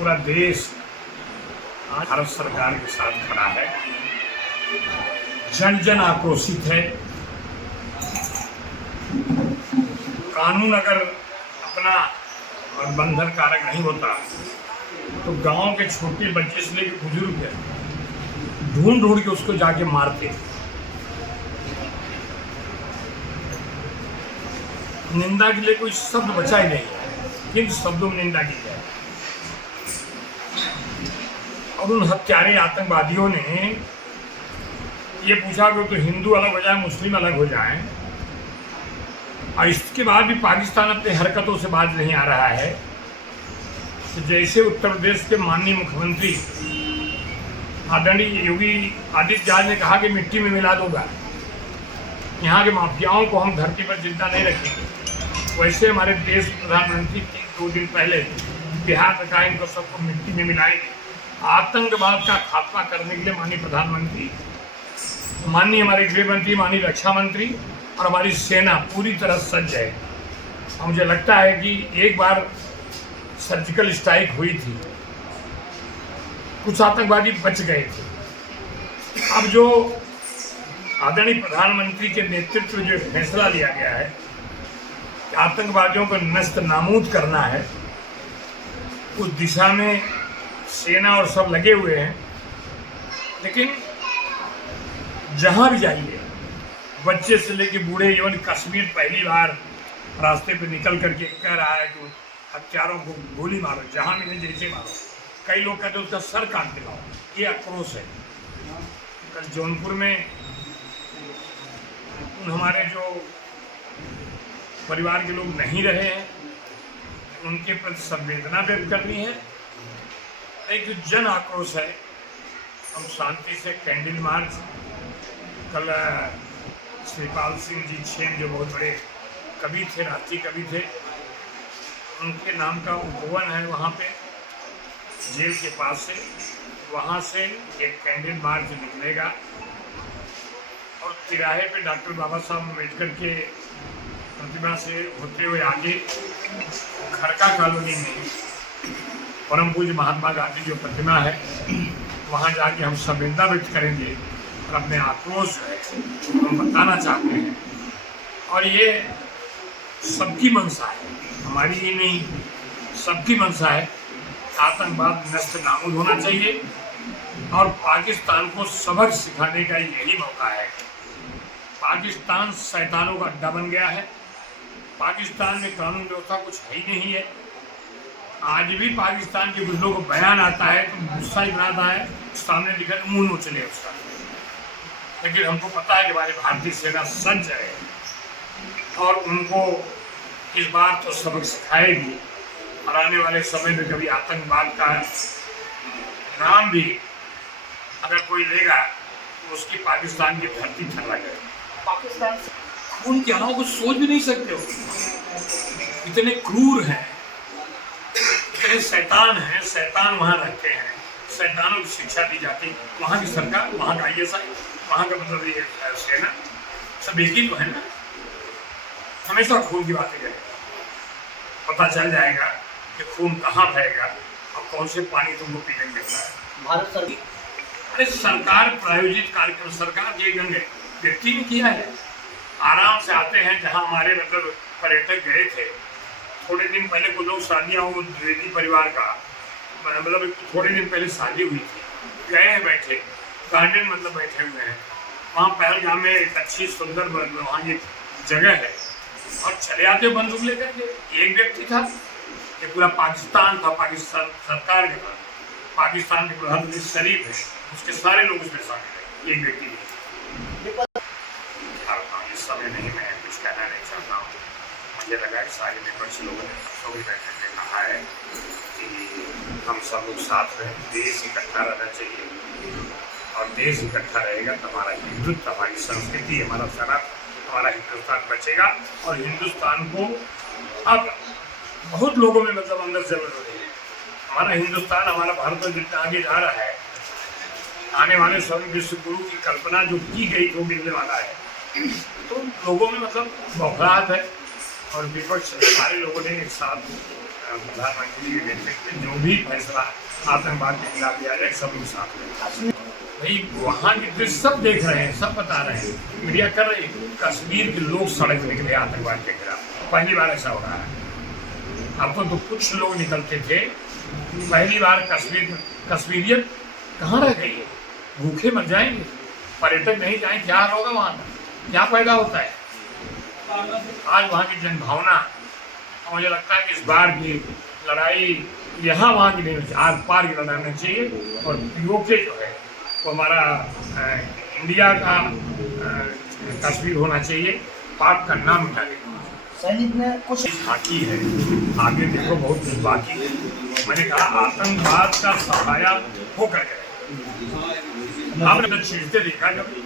पूरा देश आज भारत सरकार के साथ खड़ा है। जन जन आक्रोशित है। कानून अगर अपना बंधन कारक नहीं होता तो गांव के छोटे बच्चे से लेकर बुजुर्ग ढूंढ ढूंढ के उसको जाके मारते। निंदा के लिए कोई शब्द बचा ही नहीं, किन शब्दों में निंदा की जाए। और उन हत्यारे आतंकवादियों ने ये पूछा कि तो हिंदू अलग हो जाए, मुस्लिम अलग हो जाए, और इसके बाद भी पाकिस्तान अपनी हरकतों से बाज नहीं आ रहा है। तो जैसे उत्तर प्रदेश के माननीय मुख्यमंत्री आदरणीय योगी आदित्यनाथ ने कहा कि मिट्टी में मिला दूंगा, यहाँ के माफियाओं को हम धरती पर जिंदा नहीं रखेंगे, वैसे हमारे देश प्रधानमंत्री 2 दिन पहले बिहार में कहा इनको सबको मिट्टी में मिलाएंगे। आतंकवाद का खात्मा करने के लिए माननीय प्रधानमंत्री, माननीय हमारे गृह मंत्री, माननीय रक्षा मंत्री और हमारी सेना पूरी तरह सज्ज है। और मुझे लगता है कि एक बार सर्जिकल स्ट्राइक हुई थी, कुछ आतंकवादी बच गए थे। अब जो आदरणीय प्रधानमंत्री के नेतृत्व में जो फैसला लिया गया है कि आतंकवादियों को नष्ट नाबूद करना है, उस दिशा में सेना और सब लगे हुए हैं। लेकिन जहां भी जाइए, बच्चे से लेके बूढ़े, इवन कश्मीर पहली बार रास्ते पे निकल करके कह रहा है कि हत्यारों को गोली मारो, जहां मिले जैसे मारो। कई लोग कहते हैं उसका सर काट दिलाओ, ये आक्रोश है। कल जौनपुर में हमारे जो परिवार के लोग नहीं रहे हैं, उनके प्रति संवेदना व्यक्त करनी है। एक जन आक्रोश है। हम शांति से कैंडल मार्च, कल श्रीपाल सिंह जी छेन जो बहुत बड़े कवि थे, राष्ट्रीय कवि थे, उनके नाम का उपवन है वहाँ पे जेल के पास से, वहाँ से एक कैंडल मार्च निकलेगा और तिराहे पे डॉक्टर बाबा साहब अम्बेडकर के प्रतिमा से होते हुए आगे खड़का कॉलोनी में परम पूज्य महात्मा गांधी जो प्रतिमा है, वहाँ जाके हम संवेदना व्यक्त करेंगे और अपने आक्रोश जो है हम बताना चाहते हैं। और ये सबकी मंशा है, हमारी ही नहीं, सबकी मंशा है। आतंकवाद नष्ट नाबूद होना चाहिए और पाकिस्तान को सबक सिखाने का यही मौका है। पाकिस्तान शैतानों का अड्डा बन गया है। पाकिस्तान में कानून व्यवस्था कुछ है ही नहीं है। आज भी पाकिस्तान के कुछ लोगों को बयान आता है तो गुस्सा ही बनाता है, सामने दिखा मुंह नोचले उसका। लेकिन हमको पता है कि हमारी भारतीय सेना सज्ज है और उनको इस बार तो सबक सिखाएगी। और आने वाले समय में कभी आतंकवाद का नाम भी अगर कोई लेगा तो उसकी पाकिस्तान की धरती थर्रा जाए। पाकिस्तान खून के अलावा कुछ सोच भी नहीं सकते हो, इतने क्रूर हैं, इतने शैतान हैं। शैतान वहाँ रहते हैं, शैतानों की शिक्षा दी जाती। वहाँ की सरकार, वहाँ का ISI, वहाँ का मतलब ये सेना, सब एक ही तो है ना। हमेशा खून की बातें करें, पता चल जाएगा कि खून कहाँ बहेगा और कौन से पानी तुमको पीने को मिलता है। भारत सरकार, अरे सरकार प्रायोजित कार्यक्रम, सरकार के गंगे व्यक्ति ने किया है। आराम से आते हैं। जहाँ हमारे मतलब पर्यटक गए थे थोड़े दिन पहले, कुछ लोग शादियाँ हो, द्विवेदी परिवार का मतलब थोड़े दिन पहले शादी हुई थी, गए हैं, बैठे गार्डन मतलब बैठे हुए हैं। वहाँ पहलगाम में एक अच्छी सुंदर वहाँ की जगह है और चले आते बंदूक लेकर के। एक व्यक्ति था, ये पूरा पाकिस्तान था, पाकिस्तान सरकार के पास, पाकिस्तान के प्रधानमंत्री शरीफ है, उसके सारे लोग उसमें शामिल है। एक व्यक्ति इस समय नहीं, मैं कुछ कहना नहीं चाहता हूँ। मुझे लगा कि सारे विपक्ष लोगों ने सभी बैठक में कहा है कि हम सब लोग साथ रहें, देश इकट्ठा रहना चाहिए और देश इकट्ठा रहेगा तो हमारा हिंदुत्व, हमारी संस्कृति, हमारा सनातन, हमारा हिंदुस्तान बचेगा। और हिंदुस्तान को अब बहुत लोगों में मतलब अंदर जरूरत हो रही है। हमारा हिंदुस्तान, हमारा भारत जितना आगे जा रहा है, आने वाले समय विश्व गुरु की कल्पना जो की गई वो मिलने वाला है। तो लोगों में मतलब बौखलाहट है और विपक्ष सारे लोगों ने एक साथ प्रधानमंत्री के नेतृत्व में जो भी फैसला आतंकवाद के खिलाफ लिया जाए सब लोग साथ में। भाई वहाँ की दृश्य सब देख रहे हैं, सब बता रहे हैं, मीडिया कर रही है। कश्मीर के लोग सड़क निकले आतंकवाद के खिलाफ, पहली बार ऐसा हो रहा है। अब तो कुछ लोग निकलते थे, पहली बार कश्मीरियत कहाँ रह गई है? भूखे मर जाएंगे, पर्यटक नहीं जाए, क्या होगा वहाँ का, क्या पैदा होता है? आज वहाँ की जनभावना, मुझे लगता है कि इस बार की लड़ाई यहाँ वहाँ की नहीं, आर पार की लड़ाई होनी चाहिए। और पीओके जो है वो हमारा इंडिया का कश्मीर होना चाहिए, पाक का नाम मिटा देना। सैनिक ने कुछ बाकी है, आगे देखो बहुत कुछ बाकी है। मैंने कहा आतंकवाद का सहारा होकर गए। आपने तो छींटते देखा कभी?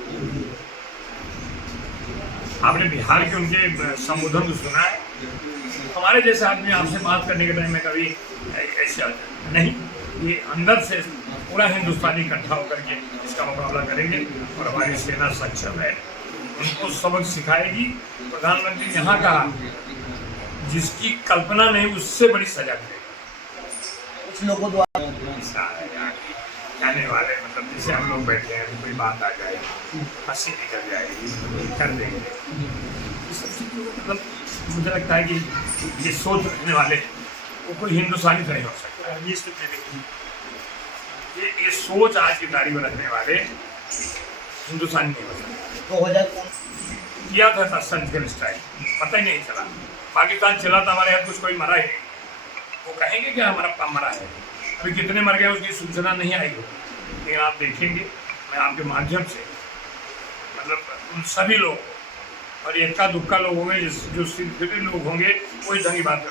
आपने बिहार के उनके संबोधन को सुना है? हमारे जैसे आदमी आपसे बात करने के टाइम में कभी ऐसा नहीं, ये अंदर से पूरा हिंदुस्तानी इकट्ठा होकर के इसका मुकाबला करेंगे और हमारी सेना सक्षम है, उनको सबक सिखाएगी। प्रधानमंत्री ने यहाँ कहा जिसकी कल्पना नहीं उससे बड़ी सजा मिलेगी। कुछ लोगों द्वारा कहने वाले, मतलब जैसे हम लोग बैठे हैं, कोई बात आ जाए, हंसी निकल जाएगी, कर देंगे, ये सब चीज़ों मतलब मुझे लगता है कि ये सोच रखने वाले वो कोई हिंदुस्तानी तो नहीं हो सकता है। ये सोच आज की तारीख में रखने वाले हिंदुस्तानी नहीं हो सकते। 2000 किया था सर्जिकल स्ट्राइक, पता ही नहीं चला। पाकिस्तान चला था, हमारे यहाँ कुछ कोई मरा ही नहीं, वो कहेंगे क्या हमारा काम मरा है? अभी कितने मर गए उसकी सूचना नहीं आई हो, लेकिन आप देखेंगे मैं आपके माध्यम से, मतलब उन सभी लोग और इक्का दुक्का लोग होंगे जो सिर्फ लोग होंगे, कोई ढंग की बात कर,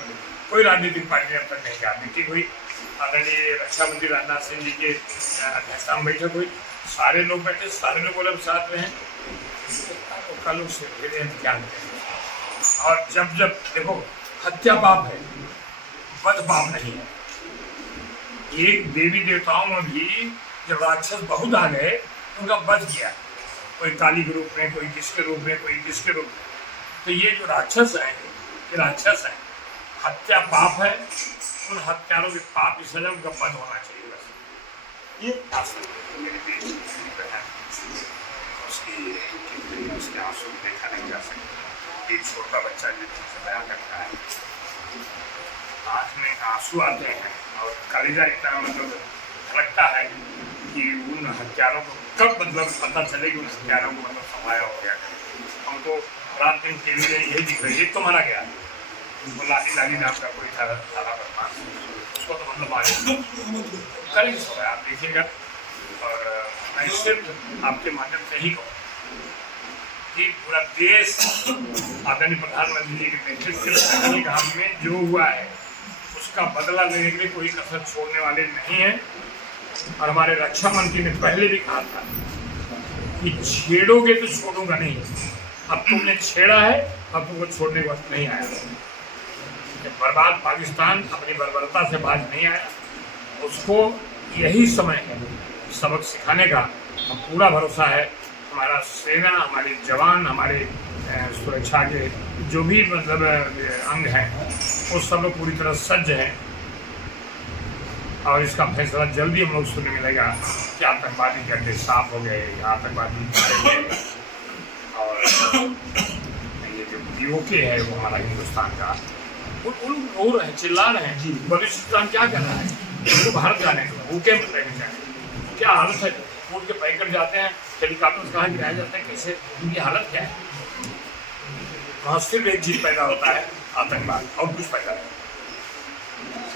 कोई राजनीतिक पार्टी अब तक नहीं जाती थी। कोई आदरणीय रक्षा मंत्री राजनाथ सिंह जी के अध्यक्षता में बैठक हुई, सारे लोग बैठे, सारे लोग बोले साथ में हैं, तो लोग से क्या करें। और जब जब देखो हत्या पाप है, वध पाप नहीं है। एक देवी देवताओं में भी जब राक्षस बहुत आ गए तो उनका वध किया, कोई काली के रूप में, कोई किसके रूप में, कोई किसके रूप में। तो ये जो राक्षस हैं, ये राक्षस हैं, हत्या पाप है, उन हत्यारों के पाप की सजा उनका वध होना चाहिए। बस ये मेरी बेटी उसके आंसू देखा नहीं जा सकता। एक छोटा बच्चा जिससे बयान करता है, आँख में आंसू आते हैं और कलेजा इतना मतलब धड़कता है कि उन हत्यारों को कब मतलब पता चले कि उन हत्यारों को मतलब समाया हो गया। हमको रात दिन टीवी में यही दिख रही है, तो मारा गया लाली नाम का कोई था बदमाश, उसको तो मतलब आगे करेंगे सब आप देखिएगा। और मैं सिर्फ आपके माध्यम से ही कहूँ कि पूरा देश आदरणीय प्रधानमंत्री जी के नेतृत्व में जो हुआ है उसका बदला लेने के लिए कोई कसर छोड़ने वाले नहीं है। और हमारे रक्षा मंत्री ने पहले भी कहा था कि छेड़ोगे तो छोड़ूंगा नहीं, अब तुमने छेड़ा है, अब तुमको छोड़ने का वक्त नहीं आया। बर्बाद पाकिस्तान अपनी बर्बरता से बाज नहीं आया, उसको यही समय है सबक सिखाने का। हम पूरा भरोसा है, हमारा सेना, हमारे जवान, हमारे सुरक्षा के जो भी मतलब अंग हैं वो सब लोग पूरी तरह सज्ज हैं। और इसका फैसला जल्दी हम लोग सुनने मिलेगा कि आतंकवादी के अड्डे साफ हो गए, आतंकवादी मारे गए। और ये जो पीओके है वो हमारा हिंदुस्तान का, उन रो रहे हैं, चिल्ला रहे हैं, बलूचिस्तान क्या कर रहा है, उनको भारत जाने दो, भूखे मत रहने जाए। क्या हालत है, फूट के पैकेट जाते हैं, हेलीकॉप्टर कहाँ गिराए जाते हैं, कैसे उनकी हालत क्या है। वहाँ सिर्फ एक चीज़ पैदा होता है, आतंकवाद, और कुछ पैदा नहीं।